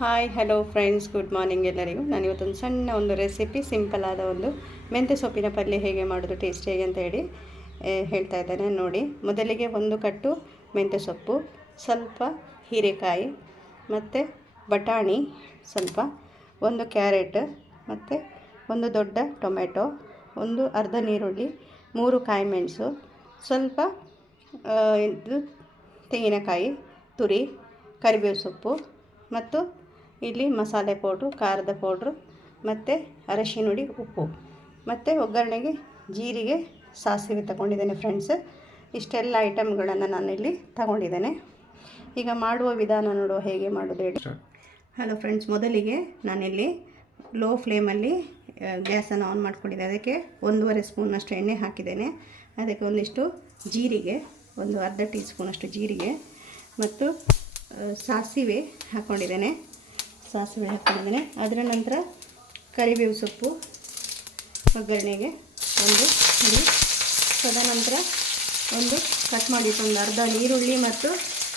Hi hello friends good morning ಎಲ್ಲರಿಗೂ. ನಾನು ಇವತ್ತೊಂದು ಸಣ್ಣ ಒಂದು ರೆಸಿಪಿ ಸಿಂಪಲ್ ಆದ ಒಂದು ಮೆಂತ್ಯ ಸೊಪ್ಪಿನ ಪಲ್ಯ ಹೇಗೆ ಮಾಡೋದು ಟೇಸ್ಟಿಯಾಗಿ ಅಂತ ಹೇಳಿ ಹೇಳ್ತಾ ಇದ್ದೇನೆ. ನೋಡಿ, ಮೊದಲಿಗೆ ಒಂದು ಕಟ್ಟು ಮೆಂತ್ಯ ಸೊಪ್ಪು, ಸ್ವಲ್ಪ ಹೀರೆಕಾಯಿ, ಮತ್ತು ಬಟಾಣಿ, ಸ್ವಲ್ಪ ಒಂದು ಕ್ಯಾರೆಟ್, ಮತ್ತು ಒಂದು ದೊಡ್ಡ ಟೊಮೆಟೊ ಒಂದು ಅರ್ಧ ನೀರುಳ್ಳಿ ಮೂರು ಕಾಯಿ ಮೆಣಸು, ಸ್ವಲ್ಪ ಇದು ತೆಂಗಿನಕಾಯಿ, ತುರಿ, ಕರಿಬೇವು ಸೊಪ್ಪು, ಮತ್ತು ಇಲ್ಲಿ ಮಸಾಲೆ ಪೌಡ್ರು ಖಾರದ ಪೌಡ್ರು ಮತ್ತು ಅರಶಿನ ಹುಡಿ ಉಪ್ಪು. ಮತ್ತು ಒಗ್ಗರಣೆಗೆ ಜೀರಿಗೆ ಸಾಸಿವೆ ತಗೊಂಡಿದ್ದೇನೆ ಫ್ರೆಂಡ್ಸ್ ಇಷ್ಟೆಲ್ಲ ಐಟಮ್ಗಳನ್ನು ನಾನಿಲ್ಲಿ ತಗೊಂಡಿದ್ದೇನೆ. ಈಗ ಮಾಡುವ ವಿಧಾನ ನೋಡುವ ಹೇಗೆ ಮಾಡೋದು ಹೇಳಿ. ಹಲೋ ಫ್ರೆಂಡ್ಸ್ ಮೊದಲಿಗೆ ನಾನಿಲ್ಲಿ ಲೋ ಫ್ಲೇಮಲ್ಲಿ ಗ್ಯಾಸನ್ನು ಆನ್ ಮಾಡ್ಕೊಂಡಿದ್ದೆ. ಅದಕ್ಕೆ ಒಂದೂವರೆ ಸ್ಪೂನಷ್ಟು ಎಣ್ಣೆ ಹಾಕಿದ್ದೇನೆ. ಅದಕ್ಕೆ ಒಂದಿಷ್ಟು ಜೀರಿಗೆ ಒಂದು ಅರ್ಧ ಟೀ ಸ್ಪೂನಷ್ಟು ಜೀರಿಗೆ ಮತ್ತು ಸಾಸಿವೆ ಹಾಕ್ಕೊಂಡಿದ್ದೇನೆ ಸಾಸಿವೆ ಹಾಕ್ಕೊಂಡಿದ್ದೇನೆ ಅದರ ನಂತರ ಕರಿಬೇವು ಸೊಪ್ಪು, ಒಗ್ಗರಣೆಗೆ ಒಂದು ಇಲ್ಲಿ ತದನಂತರ ಒಂದು ಕಟ್ ಮಾಡಿಟ್ಟು ಒಂದು ಅರ್ಧ ನೀರುಳ್ಳಿ ಮತ್ತು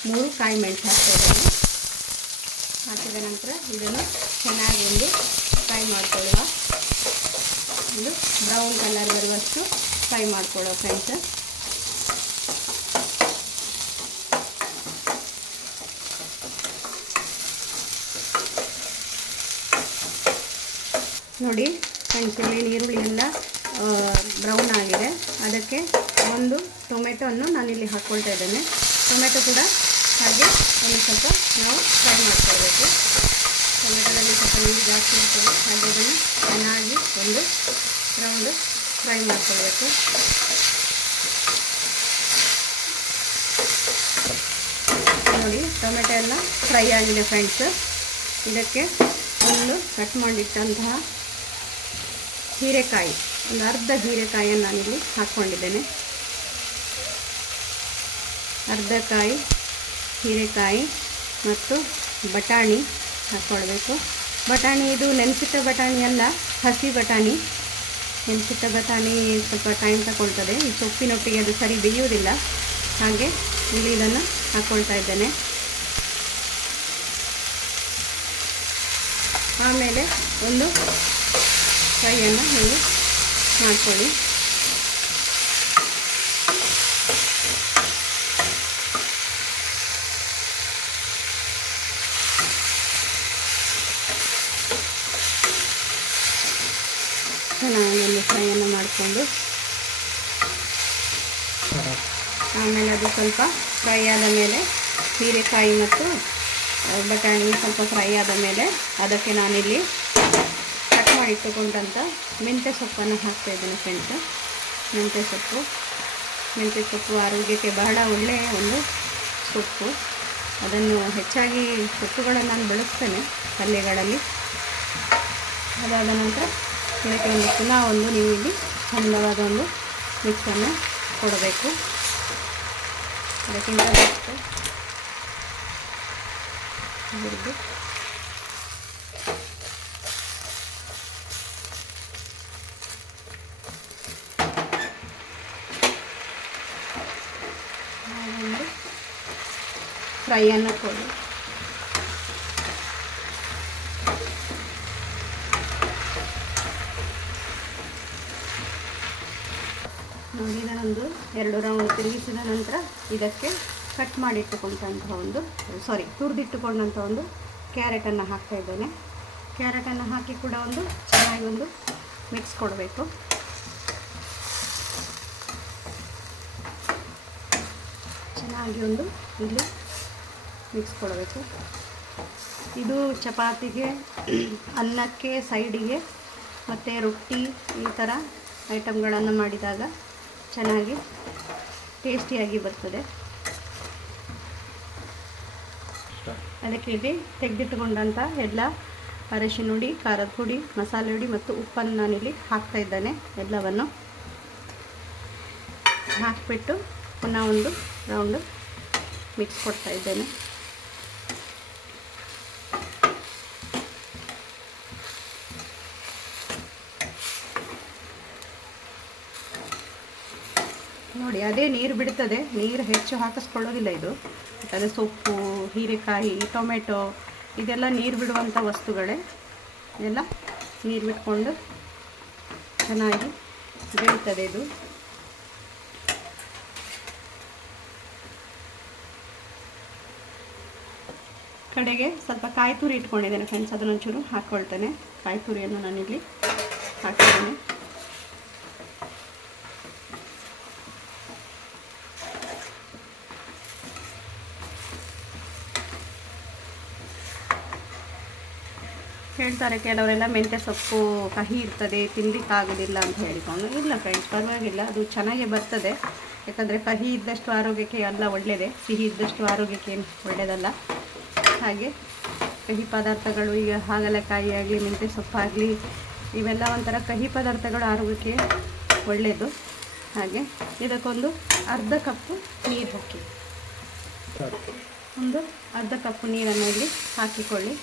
ಮೂರು ಕಾಯಿ ಮೆಣಸು ಹಾಕ್ತಾ ಇದ್ದೇನೆ. ಹಾಕಿದ ನಂತರ ಇದನ್ನು ಚೆನ್ನಾಗಿ ಒಂದು ಫ್ರೈ ಮಾಡ್ಕೊಳ್ಳುವ. ಒಂದು ಬ್ರೌನ್ ಕಲರ್ ಬರುವಷ್ಟು ಫ್ರೈ ಮಾಡ್ಕೊಳ್ಳೋ ಫ್ರೆಂಡ್ಸ್. ನೋಡಿ ಇಲ್ಲಿ ನೀರುಳ್ಳಿ ಎಲ್ಲ ಬ್ರೌನ್ ಆಗಿದೆ. ಅದಕ್ಕೆ ಒಂದು ಟೊಮೆಟೊವನ್ನು ನಾನಿಲ್ಲಿ ಹಾಕ್ಕೊಳ್ತಾ ಇದ್ದೇನೆ. ಟೊಮೆಟೊ ಕೂಡ ಹಾಗೆ ಒಂದು ಸ್ವಲ್ಪ ನಾವು ಫ್ರೈ ಮಾಡ್ಕೊಳ್ಬೇಕು. ಟೊಮೆಟೊದಲ್ಲಿ ಸ್ವಲ್ಪ ನೀರು ಜಾಸ್ತಿ ಇರ್ತದೆ. ಹಾಗೆ ಇದನ್ನು ಚೆನ್ನಾಗಿ ಒಂದು ರೌಂಡ್ ಫ್ರೈ ಮಾಡ್ಕೊಳ್ಬೇಕು. ನೋಡಿ ಟೊಮೆಟೊ ಎಲ್ಲ ಫ್ರೈ ಆಗಿದೆ ಫ್ರೆಂಡ್ಸ್ ಇದಕ್ಕೆ ಒಂದು ಕಟ್ ಮಾಡಿಟ್ಟಂತಹ ಹೀರೆಕಾಯಿ, ಒಂದು ಅರ್ಧ ಹೀರೆಕಾಯಿಯನ್ನು ನಾನಿಲ್ಲಿ ಹಾಕ್ಕೊಂಡಿದ್ದೇನೆ. ಅರ್ಧ ಕಾಯಿ ಹೀರೆಕಾಯಿ ಮತ್ತು ಬಟಾಣಿ ಹಾಕ್ಕೊಳ್ಬೇಕು. ಬಟಾಣಿ ಇದು ನೆನೆಸಿಟ್ಟ ಬಟಾಣಿ ಅಲ್ಲ, ಹಸಿ ಬಟಾಣಿ. ನೆನೆಸಿಟ್ಟ ಬಟಾಣಿ ಸ್ವಲ್ಪ ಟೈಮ್ ತಗೊಳ್ತದೆ ಈ ಸೊಪ್ಪಿನೊಟ್ಟಿಗೆ ಅದು ಸರಿ ಬೇಯುವುದಿಲ್ಲ. ಹಾಗೆ ಇಲ್ಲಿ ಇದನ್ನು ಹಾಕ್ಕೊಳ್ತಾ ಇದ್ದೇನೆ. ಆಮೇಲೆ ಒಂದು ಫ್ರೈಯನ್ನು ನೀವು ಮಾಡ್ಕೊಳ್ಳಿ. ಚೆನ್ನಾಗಿ ಫ್ರೈಯನ್ನು ಮಾಡಿಕೊಂಡು, ಆಮೇಲೆ ಅದು ಸ್ವಲ್ಪ ಫ್ರೈ ಆದ ಮೇಲೆ ಹೀರೆಕಾಯಿ ಮತ್ತು ಬಟಾಣಿ ಸ್ವಲ್ಪ ಫ್ರೈ ಆದ ಮೇಲೆ ಅದಕ್ಕೆ ನಾನಿಲ್ಲಿ ಇಟ್ಟುಕೊಂಡಂಥ ಮೆಂತ್ಯ ಸೊಪ್ಪನ್ನು ಹಾಕ್ತಾ ಇದ್ದೇನೆ ಫ್ರೆಂಡ್ಸ್ ಮೆಂತ್ಯ ಸೊಪ್ಪು. ಮೆಂತ್ಯ ಸೊಪ್ಪು ಆರೋಗ್ಯಕ್ಕೆ ಬಹಳ ಒಳ್ಳೆಯ ಒಂದು ಸೊಪ್ಪು. ಅದನ್ನು ಹೆಚ್ಚಾಗಿ ಸೊಪ್ಪುಗಳನ್ನು ನಾನು ಬೆಳೆಸ್ತೇನೆ ಪಲ್ಯಗಳಲ್ಲಿ. ಅದಾದ ನಂತರ ಇದಕ್ಕೆ ಒಂದು ಪುನಃ ಒಂದು ನೀವು ಇಲ್ಲಿ ಚಂದವಾದ ಒಂದು ಮಿಕ್ಸನ್ನು ಕೊಡಬೇಕು. ಅದಕ್ಕಿಂತ ಫ್ರೈಯನ್ನು ಕೊಡಿ. ನೋಡಿ ಇದನ್ನೊಂದು ಎರಡು ರೌಂಡ್ ತಿರುಗಿಸಿದ ನಂತರ ಇದಕ್ಕೆ ಕಟ್ ಮಾಡಿಟ್ಟುಕೊಂಡಂತಹ ಒಂದು ಸಾರಿ ತುರಿದಿಟ್ಟುಕೊಂಡಂಥ ಒಂದು ಕ್ಯಾರೆಟನ್ನು ಹಾಕ್ತಾ ಇದ್ದೇನೆ. ಕ್ಯಾರೆಟನ್ನು ಹಾಕಿ ಕೂಡ ಒಂದು ಚೆನ್ನಾಗಿ ಒಂದು ಮಿಕ್ಸ್ ಕೊಡಬೇಕು. ಚೆನ್ನಾಗಿ ಒಂದು ಇಲ್ಲಿ ಮಿಕ್ಸ್ ಕೊಡಬೇಕು. ಇದು ಚಪಾತಿಗೆ, ಅನ್ನಕ್ಕೆ, ಸೈಡಿಗೆ ಮತ್ತು ರೊಟ್ಟಿ ಈ ಥರ ಐಟಮ್ಗಳನ್ನು ಮಾಡಿದಾಗ ಚೆನ್ನಾಗಿ ಟೇಸ್ಟಿಯಾಗಿ ಬರ್ತದೆ. ಅದಕ್ಕೆ ಇಲ್ಲಿ ತೆಗೆದಿಟ್ಟುಕೊಂಡಂಥ ಎಲ್ಲ ಅರಶಿನ ಹುಡಿ ಖಾರದ ಪುಡಿ, ಮಸಾಲೆ ಹುಡಿ ಮತ್ತು ಉಪ್ಪನ್ನು ನಾನಿಲ್ಲಿ ಹಾಕ್ತಾ ಇದ್ದೇನೆ ಎಲ್ಲವನ್ನು. ಹಾಕಿಬಿಟ್ಟು ಪುನಃ ಒಂದು ರೌಂಡು ಮಿಕ್ಸ್ ಕೊಡ್ತಾ ಇದ್ದೇನೆ. ನೋಡಿ, ಅದೇ ನೀರು ಬಿಡ್ತದೆ. ನೀರು ಹೆಚ್ಚು ಹಾಕಿಸ್ಕೊಳ್ಳೋದಿಲ್ಲ ಇದು. ಯಾಕಂದರೆ ಸೊಪ್ಪು, ಹೀರೆಕಾಯಿ, ಟೊಮೆಟೊ, ಇದೆಲ್ಲ ನೀರು ಬಿಡುವಂಥ ವಸ್ತುಗಳೇ. ಎಲ್ಲ ನೀರು ಬಿಟ್ಕೊಂಡು ಚೆನ್ನಾಗಿ ಬೆಳೀತದೆ ಇದು. ಕಡೆಗೆ ಸ್ವಲ್ಪ ಕಾಯಿ ತುರಿ ಇಟ್ಕೊಂಡಿದ್ದೇನೆ ಫ್ರೆಂಡ್ಸ್ ಅದನ್ನೊಂಚೂರು ಹಾಕ್ಕೊಳ್ತೇನೆ. ಕಾಯಿ ತುರಿಯನ್ನು ನಾನಿಲ್ಲಿ ಹಾಕಿದ್ದೇನೆ. ಹೇಳ್ತಾರೆ ಕೆಲವರೆಲ್ಲ ಮೆಂತ್ಯ ಸೊಪ್ಪು ಕಹಿ ಇರ್ತದೆ, ತಿನ್ಲಿಕ್ಕಾಗೋದಿಲ್ಲ ಅಂತ ಹೇಳಿಕೊಂಡು, ಇಲ್ಲ ಫ್ರೆಂಡ್ಸ್ ಪರವಾಗಿಲ್ಲ, ಅದು ಚೆನ್ನಾಗೇ ಬರ್ತದೆ. ಯಾಕಂದರೆ ಕಹಿ ಇದ್ದಷ್ಟು ಆರೋಗ್ಯಕ್ಕೆ ಎಲ್ಲ ಒಳ್ಳೆಯದೇ ಸಿಹಿ ಇದ್ದಷ್ಟು ಆರೋಗ್ಯಕ್ಕೆ ಏನು ಒಳ್ಳೆಯದಲ್ಲ ಹಾಗೆ ಕಹಿ ಪದಾರ್ಥಗಳು, ಈಗ ಹಾಗಲಕಾಯಿ ಆಗಲಿ, ಮೆಂತ್ಯ ಸೊಪ್ಪಾಗಲಿ ಇವೆಲ್ಲ ಒಂಥರ ಕಹಿ ಪದಾರ್ಥಗಳು ಆರೋಗ್ಯಕ್ಕೆ ಒಳ್ಳೆಯದು ಹಾಗೆ ಇದಕ್ಕೊಂದು ಅರ್ಧ ಕಪ್ಪು ನೀರು ಹಾಕಿ. ಒಂದು ಅರ್ಧ ಕಪ್ಪು ನೀರನ್ನು ಇಲ್ಲಿ ಹಾಕಿಕೊಳ್ಳಿ.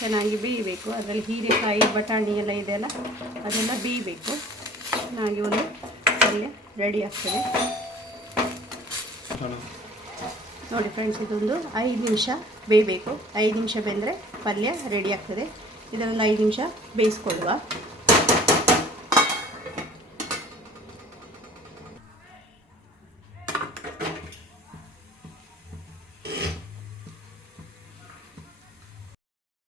ಚೆನ್ನಾಗಿ ಬೇಯಬೇಕು. ಅದರಲ್ಲಿ ಹೀರೆಕಾಯಿ, ಬಟಾಣಿ ಎಲ್ಲ ಇದೆಯಲ್ಲ, ಅದೆಲ್ಲ ಬೇಯಬೇಕು. ಚೆನ್ನಾಗಿ ಒಂದು ಪಲ್ಯ ರೆಡಿ ಆಗ್ತದೆ. ನೋಡಿ ಫ್ರೆಂಡ್ಸ್ ಇದೊಂದು ಐದು ನಿಮಿಷ ಬೇಯಬೇಕು. ಐದು ನಿಮಿಷ ಬೆಂದರೆ ಪಲ್ಯ ರೆಡಿ ಆಗ್ತದೆ. ಇದನ್ನೊಂದು ಐದು ನಿಮಿಷ ಬೇಯಿಸ್ಕೊಳ್ಳುವ.